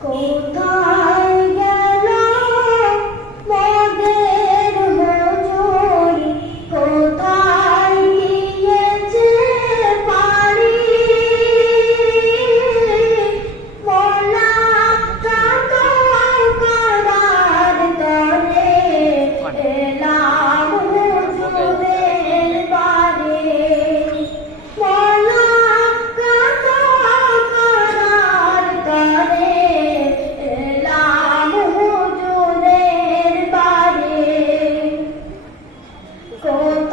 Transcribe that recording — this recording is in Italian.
Conta 哦